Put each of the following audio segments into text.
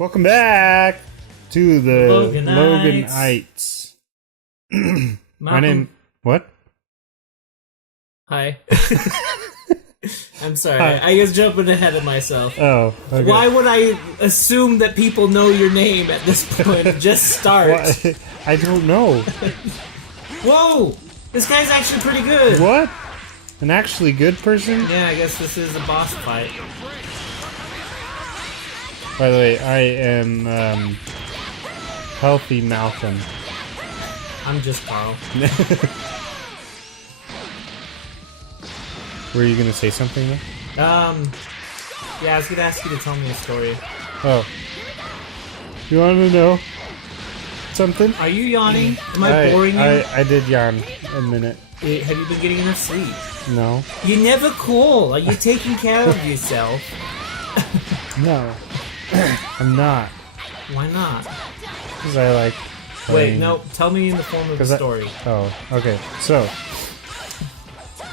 Welcome back to the Loganites. Loganites. My name... What? Hi. I'm sorry. Hi. I was jumping ahead of myself. Oh, okay. Why would I assume that people know your name at this point? Just start. What? I don't know. Whoa! This guy's actually pretty good. What? An actually good person? Yeah, I guess this is a boss fight. By the way, I am Healthy Malcolm. I'm just Carl. Were you gonna say something then? Yeah, I was gonna ask you to tell me a story. Oh. You want to know something? Are you yawning? Am I boring you? I did yawn a minute. Have you been getting enough sleep? No. You're never cool. Are you taking care of yourself? No. I'm not. Why not? Because I like playing. Wait, no. Tell me in the form of a story. Oh, okay. So,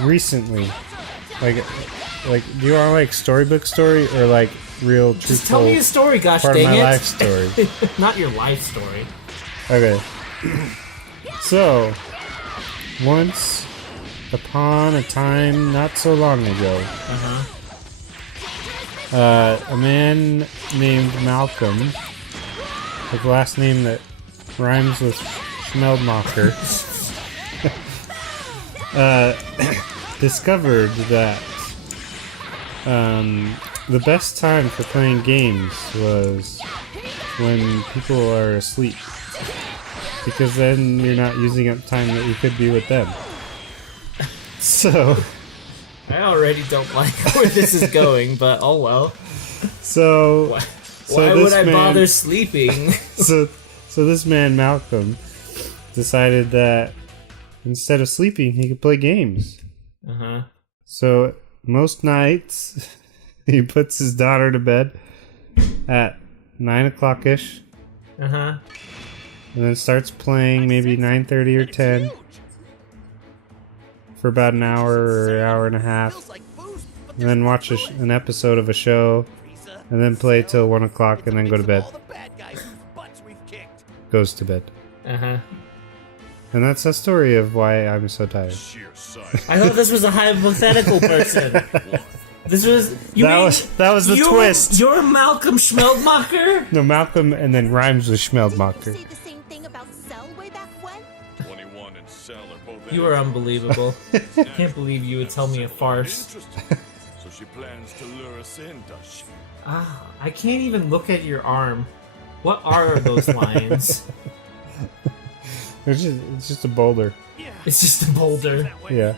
recently, like, do you want like storybook story or like real truthful? Just tell me a story, gosh part dang of my it. life story. Not your life story. Okay. So, once upon a time, not so long ago, a man named Malcolm, with a last name that rhymes with Schmeldmacher, discovered that the best time for playing games was when people are asleep, because then you're not using up time that you could be with them. So I already don't like where this is going, but oh well. So why would I bother sleeping? So this man Malcolm decided that instead of sleeping, he could play games. So most nights, he puts his daughter to bed at 9 o'clock-ish. And then starts playing maybe 9:30 or 10 for about an hour or an hour and a half. And then watch an episode of a show. And then play till 1 o'clock and then go to bed. Goes to bed. And that's the story of why I'm so tired. I thought this was a hypothetical person. This was... That was the twist. You're Malcolm Schmeldmacher? No, Malcolm and then rhymes with Schmeldmacher. You are unbelievable. I can't believe you would tell me a farce. So she plans to lure us in, does she? I can't even look at your arm. What are those lines? It's just a boulder. It's just a boulder. Yeah.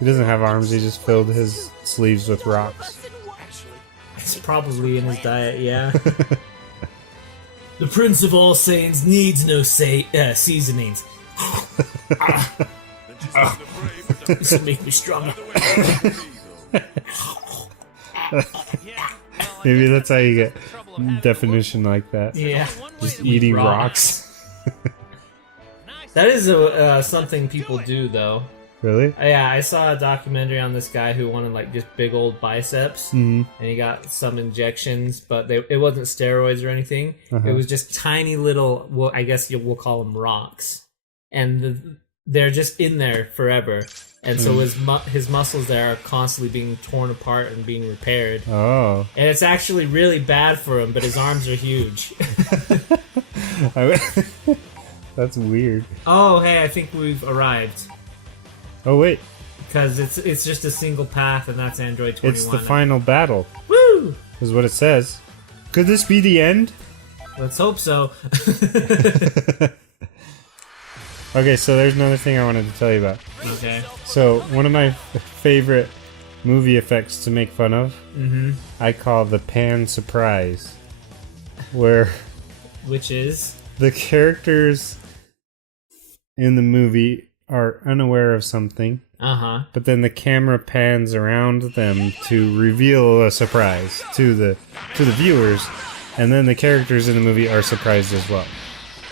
He doesn't have arms, he just filled his sleeves with rocks. It's probably in his diet, yeah. The Prince of All Saiyans needs no seasonings. This will make me stronger. Maybe that's how you get definition like that. Yeah. Just eating rocks. That is something people do, though. Really? Yeah, I saw a documentary on this guy who wanted like just big old biceps, and he got some injections, but it wasn't steroids or anything. It was just tiny little, well, I guess we'll call them rocks, and they're just in there forever. And so his muscles there are constantly being torn apart and being repaired. Oh. And it's actually really bad for him, but his arms are huge. That's weird. Oh, hey, I think we've arrived. Oh, wait. Because it's just a single path, and that's Android 21. It's the final battle. Woo! Is what it says. Could this be the end? Let's hope so. Okay, so there's another thing I wanted to tell you about. Okay. So, one of my favorite movie effects to make fun of, I call the pan surprise. Which is? The characters in the movie are unaware of something, but then the camera pans around them to reveal a surprise to the viewers, and then the characters in the movie are surprised as well.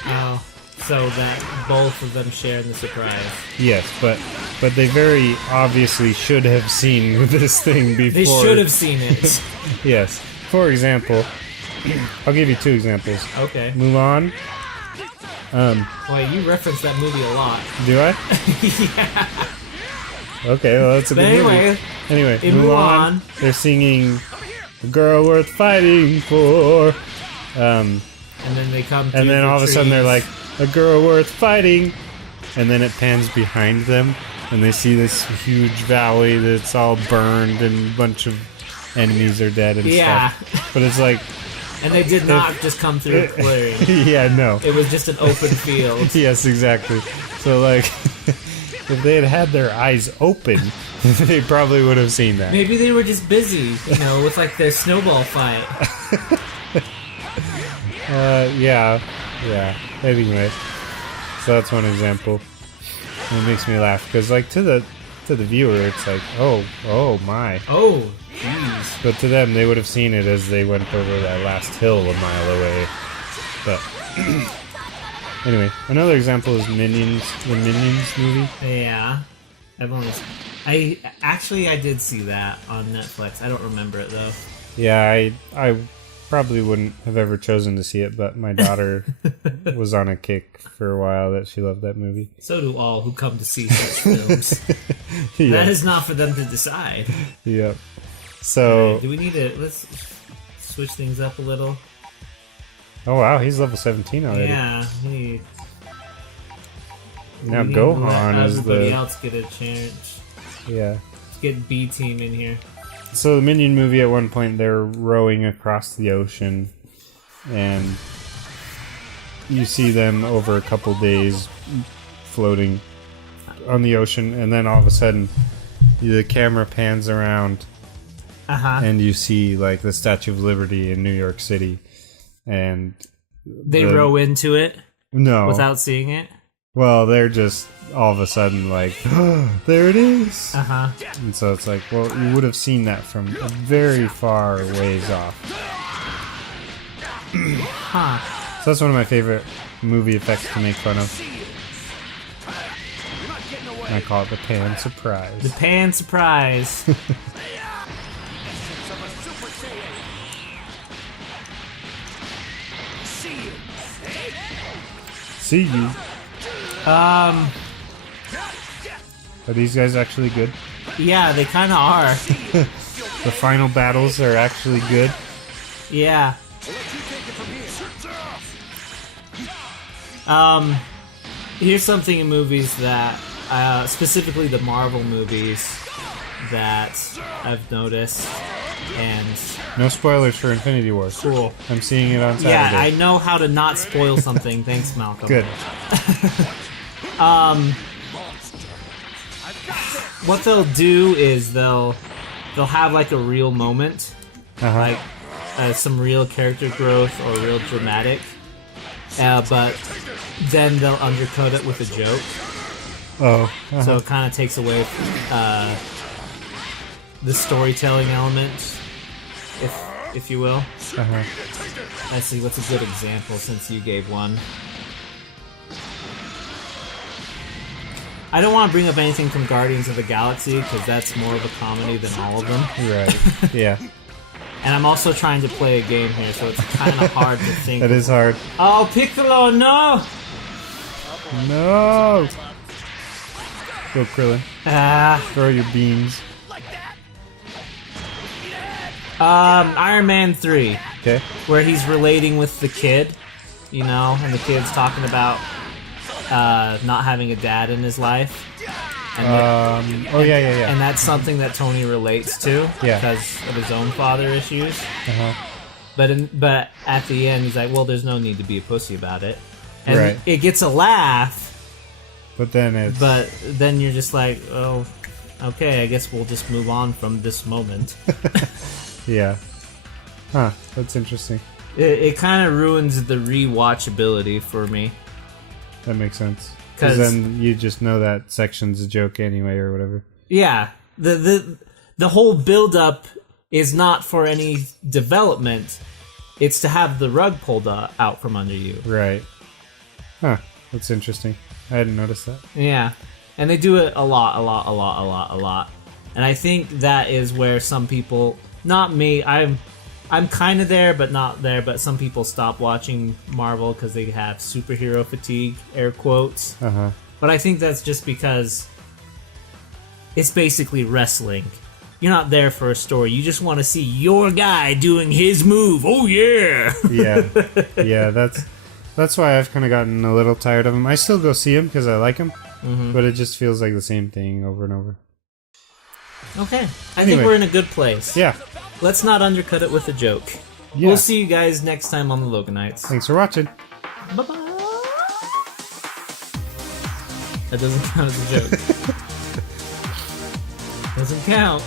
Oh. So that both of them share in the surprise. Yes, but they very obviously should have seen this thing before. They should have seen it. Yes. For example, I'll give you 2 examples. Okay. Mulan. Wait, you reference that movie a lot. Do I? Yeah. Okay, well, that's a good movie. Anyway, in Mulan, they're singing "A Girl Worth Fighting For," and then they come. And then all of a sudden they're like, "A girl worth fighting," and then it pans behind them, and they see this huge valley that's all burned, and a bunch of enemies are dead and stuff. But it's like. And they did not just come through a clearing. Yeah, no. It was just an open field. Yes, exactly. So, like, if they had their eyes open, they probably would have seen that. Maybe they were just busy, with, like, their snowball fight. Yeah. Anyway, so that's one example. And it makes me laugh, because, like, to the viewer, it's like, oh my. Oh, jeez. But to them, they would have seen it as they went over that last hill a mile away. But anyway, another example is Minions, the Minions movie. Yeah, I did see that on Netflix. I don't remember it though. Yeah, I probably wouldn't have ever chosen to see it, but my daughter was on a kick for a while that she loved that movie. So do all who come to see such films. Yeah. That is not for them to decide. Yep. So, do we need to let's switch things up a little? Oh wow, he's level 17 already. Yeah. Now Gohan is everybody else get a chance. Yeah. Let's get B team in here. So the Minion movie, at one point they're rowing across the ocean, and you see them over a couple days floating on the ocean, and then all of a sudden the camera pans around. And you see, like, the Statue of Liberty in New York City, and they row into it. No, without seeing it. Well, they're just all of a sudden like, oh, there it is. And so it's like, well, you would have seen that from a very far ways off. So that's one of my favorite movie effects to make fun of. And I call it the pan surprise. The pan surprise. See you. Are these guys actually good? Yeah, they kind of are. The final battles are actually good. Yeah. Here's something in movies that, specifically the Marvel movies, that I've noticed, and... No spoilers for Infinity War. Cool. I'm seeing it on Saturday. Yeah, I know how to not spoil something. Thanks, Malcolm. Good. What they'll do is they'll have like a real moment, like some real character growth or real dramatic, but then they'll undercut it with a joke. So it kind of takes away the storytelling element, if you will. Let's see, what's a good example since you gave one? I don't want to bring up anything from Guardians of the Galaxy, because that's more of a comedy than all of them. Right, yeah. And I'm also trying to play a game here, so it's kind of hard to think. That is hard. Oh, Piccolo, no! No! Go, Krillin. Throw your beams. Iron Man 3. Okay. Where he's relating with the kid, and the kid's talking about not having a dad in his life. And yeah. And that's something that Tony relates to because of his own father issues. But at the end, he's like, well, there's no need to be a pussy about it. And it gets a laugh. But then you're just like, oh, okay, I guess we'll just move on from this moment. Yeah. Huh, that's interesting. It kind of ruins the rewatchability for me. That makes sense. Because then you just know that section's a joke anyway, or whatever. Yeah. The whole build-up is not for any development. It's to have the rug pulled out from under you. Right. Huh. That's interesting. I hadn't noticed that. Yeah. And they do it a lot. And I think that is where some people... Not me. I I'm kind of there, but not there. But some people stop watching Marvel because they have superhero fatigue, air quotes. But I think that's just because it's basically wrestling. You're not there for a story. You just want to see your guy doing his move. Oh yeah. Yeah. That's why I've kind of gotten a little tired of him. I still go see him because I like him, but it just feels like the same thing over and over. Okay, I think we're in a good place. Yeah. Let's not undercut it with a joke. Yeah. We'll see you guys next time on the Loganites. Thanks for watching. Bye-bye. That doesn't count as a joke. Doesn't count.